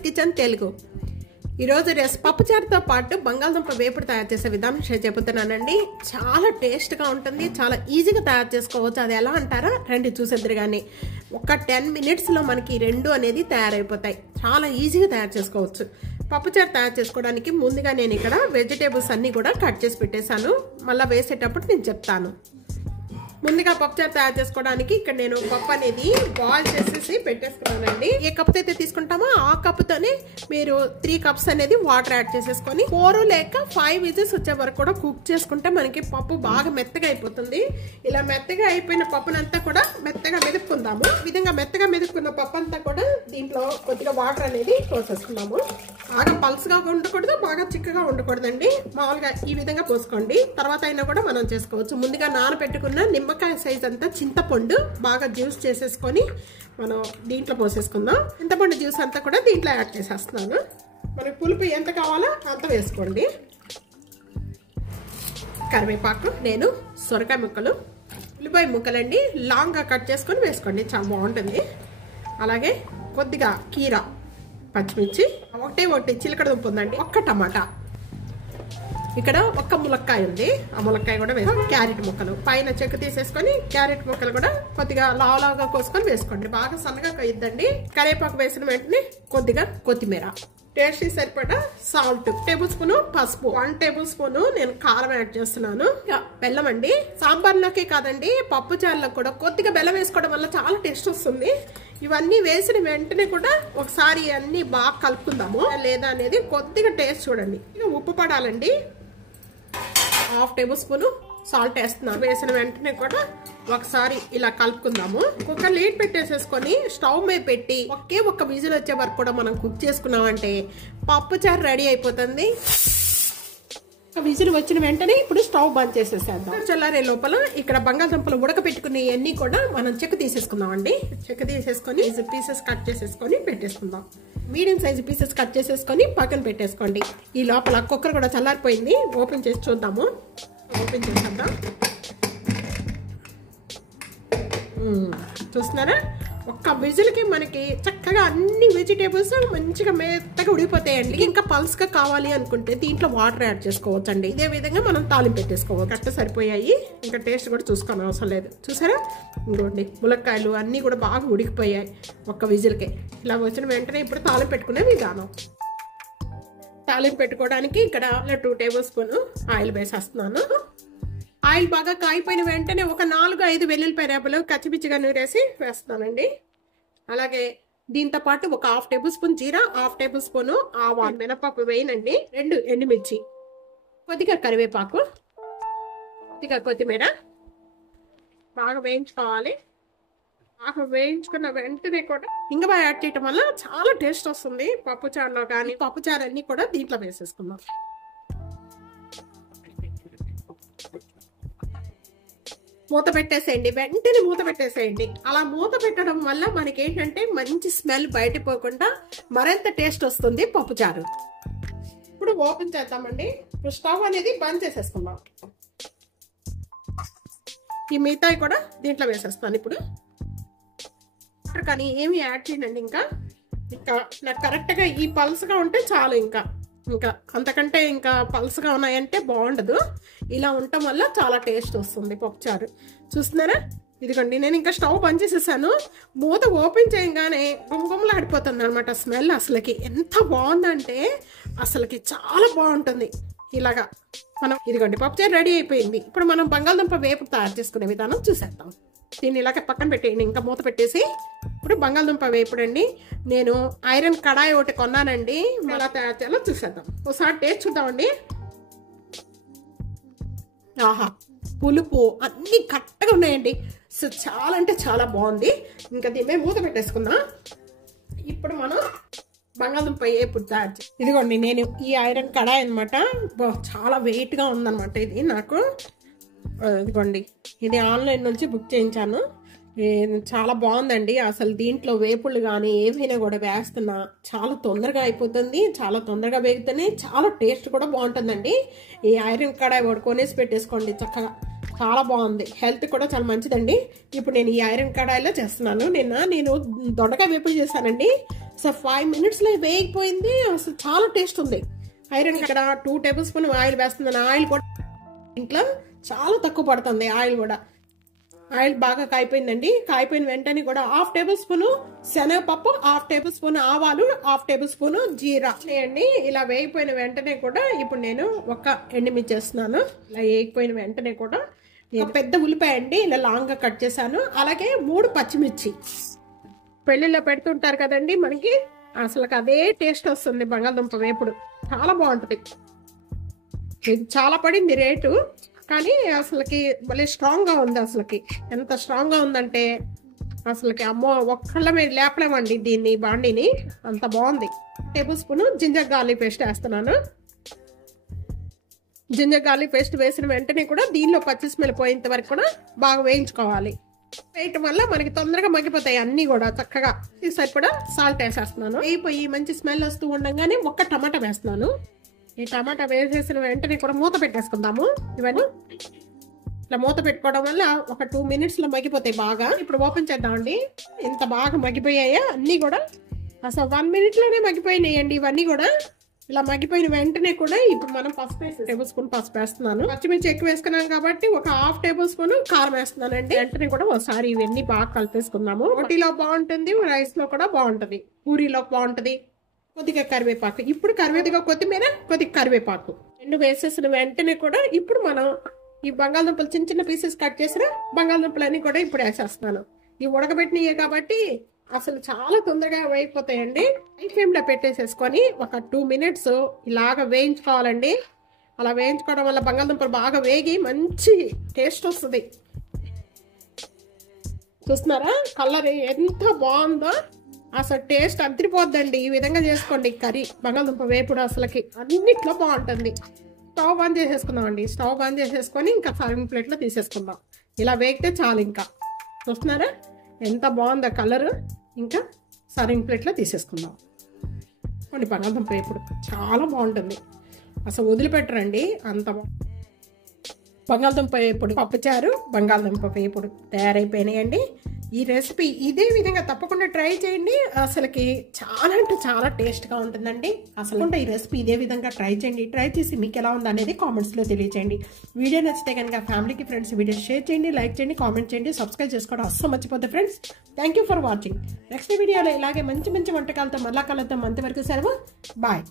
Suraj kitchen Telugu. ఈరోజు పప్పుచారుతో పాటు బంగాళదుంప వేపుడు తయారు చేసే విధానం షేర్ చెబుతున్నానండి. చాలా టేస్ట్గా ఉంటుంది, చాలా ఈజీగా తయారు చేసుకోవచ్చు. అది ఎలా అంటారా, రండి చూసేద్దరు. కానీ ఒక 10 minutesలో మనకి రెండు అనేది తయారైపోతాయి. చాలా ఈజీగా తయారు చేసుకోవచ్చు. పప్పుచారు తయారు చేసుకోవడానికి ముందుగా నేను ఇక్కడ వెజిటేబుల్స్ అన్నీ కూడా కట్ చేసి పెట్టేశాను. మళ్ళీ వేసేటప్పుడు నేను చెప్తాను. ముందుగా పప్పుచారు తయారు చేసుకోవడానికి ఇక్కడ నేను పప్పు అనేది బాయిల్ చేసేసి పెట్టేసుకున్నానండి. ఏ కప్ అయితే తీసుకుంటామో ఆ కప్తోనే మీరు 3 cups అనేది వాటర్ యాడ్ చేసేసుకొని 4 లేక 5 విజిల్స్ వచ్చే వరకు కూడా కుక్ చేసుకుంటే మనకి పప్పు బాగా మెత్తగా అయిపోతుంది. ఇలా మెత్తగా అయిపోయిన పప్పునంతా కూడా మెత్తగా మెదుపుకుందాము. ఈ విధంగా మెత్తగా మెదుపుకున్న పప్పు అంతా కూడా దీంట్లో కొద్దిగా వాటర్ అనేది పోసేసుకున్నాము. బాగా పల్స్గా ఉండకూడదు, బాగా చిక్కగా ఉండకూడదండి. మామూలుగా ఈ విధంగా పోసుకోండి. తర్వాత అయినా కూడా మనం చేసుకోవచ్చు. ముందుగా నానబెట్టుకున్న నిమ్మకాయ సైజ్ అంతా చింతపండు బాగా జ్యూస్ చేసేసుకొని మనం దీంట్లో పోసేసుకుందాం. చింతపండు జ్యూస్ అంతా కూడా దీంట్లో యాడ్ చేసేస్తున్నాను. మనకి పులుపు ఎంత కావాలో అంత వేసుకోండి. కరివేపాకు, నేను సొరకాయ ముక్కలు, ఉల్లిపాయ ముక్కలండి లాంగ్గా కట్ చేసుకొని వేసుకోండి, చాలా బాగుంటుంది. అలాగే కొద్దిగా కీరా, పచ్చిమిర్చి, ఒకటి చిలకడ దుంప ఉందండి, ఒక్క టమాటా, ఇక్కడ ఒక్క ములక్కాయ ఉంది, ఆ ములక్కాయ కూడా వేసుకోండి. క్యారెట్ ముక్కలు పైన చెక్కు తీసేసుకొని క్యారెట్ ముక్కలు కూడా కొద్దిగా లావులావుగా కోసుకొని వేసుకోండి. బాగా సన్నగా కొయ్యద్దండి. కరివేపాకు వేసిన వెంటనే కొద్దిగా కొత్తిమీర, టేస్ట్ సరిపడా సాల్ట్, టేబుల్ స్పూన్ పసుపు, 1 టేబుల్ స్పూన్ నేను కారం యాడ్ చేస్తున్నాను. బెల్లం అండి, సాంబార్లోకే కాదండి పప్పు చారులో కూడా కొద్దిగా బెల్లం వేసుకోవడం వల్ల చాలా టేస్ట్ వస్తుంది. ఇవన్నీ వేసిన వెంటనే కూడా ఒకసారి అన్ని బాగా కలుపుకుందాము లేదా అనేది కొద్దిగా టేస్ట్ చూడండి. ఉప్పు పడాలండి, 1/2 టేబుల్ స్పూన్ సాల్ట్ వేస్తున్నాను. వేసిన వెంటనే కూడా ఒకసారి ఇలా కలుపుకుందాము. కుక్కర్ లీడ్ పెట్టేసేసుకొని స్టవ్ మీద పెట్టి ఒక్క విజిల్ వచ్చే వరకు కూడా మనం కుక్ చేసుకున్నామంటే పప్పు చారు రెడీ అయిపోతుంది. ఒక విజిల్ వచ్చిన వెంటనే ఇప్పుడు స్టవ్ బంద్ చేసేసేద్దాం. చల్లారే లోపల ఇక్కడ బంగాళదుంపలు ఉడకపెట్టుకునే అన్ని కూడా మనం చెక్క తీసేసుకుందామండి. చెక్క తీసేసుకొని పీసెస్ కట్ చేసేసుకొని పెట్టేసుకుందాం. మీడియం సైజు పీసెస్ కట్ చేసేసుకొని పక్కన పెట్టేసుకోండి. ఈ లోపల కుక్కర్ కూడా చల్లారిపోయింది. ఓపెన్ చేసి చూద్దాము. ఓపెన్ చేసేద్దాం. చూస్తున్నారా, ఒక్క విజిల్కి మనకి చక్కగా అన్ని వెజిటేబుల్స్ మంచిగా మెత్తగా ఉడికిపోతాయండి. ఇంకా పల్స్గా కావాలి అనుకుంటే దీంట్లో వాటర్ యాడ్ చేసుకోవచ్చు అండి. ఇదే విధంగా మనం తాలింపు పెట్టేసుకోవచ్చు. కరెక్ట్ సరిపోయాయి. ఇంకా టేస్ట్ కూడా చూసుకోని అవసరం లేదు. చూసారా, ఇంకోండి ములక్కాయలు అన్నీ కూడా బాగా ఉడికిపోయాయి ఒక్క విజిల్కే. ఇలా వచ్చిన వెంటనే ఇప్పుడు తాలింపు పెట్టుకునే విధానం. తాలింపు పెట్టుకోవడానికి ఇక్కడ 2 టేబుల్ స్పూన్ ఆయిల్ వేసేస్తున్నాను. ఆయిల్ బాగా కాయిపోయిన వెంటనే ఒక 4-5 వెల్లుల్లిపాయ రేపలు కచ్చిపిచ్చిగా నూరేసి వేస్తానండి. అలాగే దీంతో పాటు ఒక 1/2 టేబుల్ స్పూన్ జీరా, 1/2 టేబుల్ స్పూన్ ఆవాలు, మినపప్పు వేయనండి, 2 ఎండుమిర్చి, కొద్దిగా కరివేపాకు, కొద్దిగా కొత్తిమీర బాగా వేయించుకోవాలి. బాగా వేయించుకున్న వెంటనే కూడా ఇంగువ యాడ్ చేయటం వల్ల చాలా టేస్ట్ వస్తుంది పప్పు చారులో. కానీ పప్పు చారు అన్ని కూడా దీంట్లో వేసేసుకుందాం. మూత పెట్టేసేయండి, వెంటనే మూత పెట్టేసేయండి. అలా మూత పెట్టడం వల్ల మనకి ఏంటంటే మంచి స్మెల్ బయట పోకుండా మరింత టేస్ట్ వస్తుంది పప్పుచారు. ఇప్పుడు ఓపెన్ చేద్దామండి. ఇప్పుడు స్టవ్ అనేది బంద్ చేసేసుకుందాం. ఈ మిగతాయి కూడా దీంట్లో వేసేస్తాను. ఇప్పుడు కానీ ఏమి యాడ్ చేయండి. ఇంకా నాకు కరెక్ట్గా ఈ పల్స్గా ఉంటే చాలు. ఇంకా అంతకంటే ఇంకా పల్స్గా ఉన్నాయంటే బాగుండదు. ఇలా ఉండటం వల్ల చాలా టేస్ట్ వస్తుంది పప్పుచారు. చూస్తున్నారా, ఇదిగోండి నేను ఇంకా స్టవ్ బంద్ చేసేసాను. మూత ఓపెన్ చేయగానే గుమగుమలాడిపోతుంది అనమాట స్మెల్. అసలుకి ఎంత బాగుందంటే అసలుకి చాలా బాగుంటుంది. ఇలాగా మనం ఇదిగోండి పప్పుచారు రెడీ అయిపోయింది. ఇప్పుడు మనం బంగాళదుంప వేపుడు తయారు చేసుకునే విధానం చూసేద్దాం. దీన్ని ఇలాగ పక్కన పెట్టేయండి. ఇంకా మూత పెట్టేసి ఇప్పుడు బంగాళదుంప వేపుడు అండి. నేను ఐరన్ కడాయి ఒకటి కొన్నానండి. ఎలా తయారు చేయాలో చూసేద్దాం. ఒకసారి టేస్ట్ చూద్దామండి. ఆహా, పులుపు అన్ని కరెక్ట్గా ఉన్నాయండి. సో చాలా అంటే చాలా బాగుంది. ఇంకా దీన్ని మూత పెట్టేసుకుందాం. ఇప్పుడు మనం బంగాళదుంప వేపుడు తయారు చేయాలి. ఇదిగోండి నేను ఈ ఐరన్ కడాయి అనమాట. చాలా వెయిట్గా ఉందన్నమాట ఇది నాకు. ఇదిగోండి ఇది ఆన్లైన్ నుంచి బుక్ చేయించాను. చాలా బాగుందండి. అసలు దీంట్లో వేపుళ్ళు కానీ ఏవైనా కూడా వేస్తున్నా చాలా తొందరగా అయిపోతుంది, చాలా తొందరగా వేగుతున్నాయి, చాలా టేస్ట్ కూడా బాగుంటుందండి. ఈ ఐరన్ కడాయి ఒకటి కొనేసి పెట్టేసుకోండి చక్కగా. చాలా బాగుంది, హెల్త్ కూడా చాలా మంచిదండి. ఇప్పుడు నేను ఈ ఐరన్ కడాయిలో చేస్తున్నాను. నేను దొండకాయ వేపుడు చేశానండి. అసలు 5 minutesలో వేగిపోయింది. అసలు చాలా టేస్ట్ ఉంది. ఐరన్ ఇక్కడ 2 tablespoon ఆయిల్ వేస్తున్నాను. ఆయిల్ కూడా ఇంట్లో చాలా తక్కువ పడుతుంది. ఆయిల్ కూడా ఆయిల్ బాగా కాయిపోయిందండి. కాయిపోయిన వెంటనే కూడా 1/2 tablespoon శనగపప్పు, 1/2 tablespoon ఆవాలు, 1/2 tablespoon జీరా అండి. ఇలా వేగిపోయిన వెంటనే కూడా ఇప్పుడు నేను ఒక ఎండుమిర్చి చేస్తున్నాను. ఇలా వేగిపోయిన వెంటనే కూడా పెద్ద ఉల్లిపాయ అండి ఇలా లాంగ్ గా కట్ చేశాను. అలాగే 3 పచ్చిమిర్చి. పెళ్లిలో పెడుతుంటారు కదండి మనకి, అసలు అదే టేస్ట్ వస్తుంది. బంగాళదుంప వేపుడు చాలా బాగుంటుంది. ఇది చాలా పడింది రేటు, కానీ అసలుకి భలే స్ట్రాంగ్ గా ఉంది. అసలుకి ఎంత స్ట్రాంగ్ గా ఉందంటే అసలుకి అమ్మో ఒక్కళ్ళ మీద లేపలేమండి దీన్ని, బాండీని. అంత బాగుంది. 1 tablespoon జింజర్ గార్లిక్ పేస్ట్ వేస్తున్నాను. జింజర్ గార్లిక్ పేస్ట్ వేసిన వెంటనే కూడా దీనిలో పచ్చి స్మెల్ పోయేంత వరకు కూడా బాగా వేయించుకోవాలి. వేయటం వల్ల మనకి తొందరగా మగ్గిపోతాయి అన్ని కూడా చక్కగా. ఈ సరిపడా సాల్ట్ వేసేస్తున్నాను. వేయిపోయి మంచి స్మెల్ వస్తూ ఉండగానే ఒక టమాటా వేస్తున్నాను. ఈ టమాటా వేసేసిన వెంటనే కూడా మూత పెట్టేసుకుందాము. ఇవన్నీ ఇట్లా మూత పెట్టుకోవడం వల్ల ఒక 2 minutesలో మగ్గిపోతాయి బాగా. ఇప్పుడు ఓపెన్ చేద్దామండి. ఎంత బాగా మగ్గిపోయాయో అన్నీ కూడా. అసలు 1 minuteలోనే మగ్గిపోయినాయండి ఇవన్నీ కూడా. ఇలా మగ్గిపోయిన వెంటనే కూడా ఇప్పుడు మనం పసుపు వేసి tablespoon పసుపు వేస్తున్నాను. పచ్చిమిర్చి ఎక్కువ వేసుకున్నాం కాబట్టి ఒక 1/2 tablespoon కారం వేస్తున్నానండి. వెంటనే కూడా ఒకసారి ఇవన్నీ బాగా కలిపేసుకుందాము. రోటీలో బాగుంటుంది, రైస్ లో కూడా బాగుంటుంది, పూరీలో బాగుంటుంది. కొద్దిగా కరివేపాకు, ఇప్పుడు కొత్తిమీర, కొద్దిగా కరివేపాకు రెండు వేసేసిన వెంటనే కూడా ఇప్పుడు మనం ఈ బంగాళదుంపలు చిన్న చిన్న పీసెస్ కట్ చేసిన బంగాళదుంపలన్నీ కూడా ఇప్పుడు వేసేస్తున్నాను. ఇవి ఉడకబెట్టినయే కాబట్టి అసలు చాలా తొందరగా వేగిపోతాయండి. హై ఫ్లేమ్లో పెట్టేసేసుకొని ఒక 2 minutes ఇలాగ వేయించుకోవాలండి. అలా వేయించుకోవడం వల్ల బంగాళదుంపలు బాగా వేగి మంచి టేస్ట్ వస్తుంది. చూస్తున్నారా కలర్ ఎంత బాగుందో, అసలు టేస్ట్ అదిరిపోద్దండి. ఈ విధంగా చేసుకోండి కర్రీ, బంగాళదుంప వేపుడు అసలుకి అన్నిట్లో బాగుంటుంది. స్టవ్ ఆన్ చేసేసుకుందామండి. స్టవ్ ఆన్ చేసేసుకొని ఇంకా సర్వింగ్ ప్లేట్లో తీసేసుకుందాం. ఇలా వేగితే చాలు. ఇంకా చూస్తున్నారా ఎంత బాగుందో కలర్. ఇంకా సర్వింగ్ ప్లేట్లో తీసేసుకుందాం. కొన్ని బంగాళదుంప వేపుడు చాలా బాగుంటుంది, అసలు వదిలిపెట్టరండి అంత బంగాళదుంప వేపుడు, పప్పుచారు, బంగాళదుంప వేపుడు తయారైపోయినాయండి. ఈ రెసిపీ ఇదే విధంగా తప్పకుండా ట్రై చేయండి. అసలుకి చాలా అంటే చాలా టేస్ట్గా ఉంటుందండి. అసలు ఈ రెసిపీ ఇదే విధంగా ట్రై చేయండి. ట్రై చేసి మీకు ఎలా ఉంది అనేది కామెంట్స్లో తెలియచేయండి. వీడియో నచ్చితే కనుక ఫ్యామిలీకి, ఫ్రెండ్స్ వీడియో షేర్ చేయండి, లైక్ చేయండి, కామెంట్ చేయండి, సబ్స్క్రైబ్ చేసుకోవడం అస్సలు మర్చిపోద్దు friends. Thank you for watching. Next వీడియోలో ఇలాగే మంచి మంచి వంటకాలతో మళ్ళా కలుద్దాం. అంతవరకు సెలవు, బాయ్.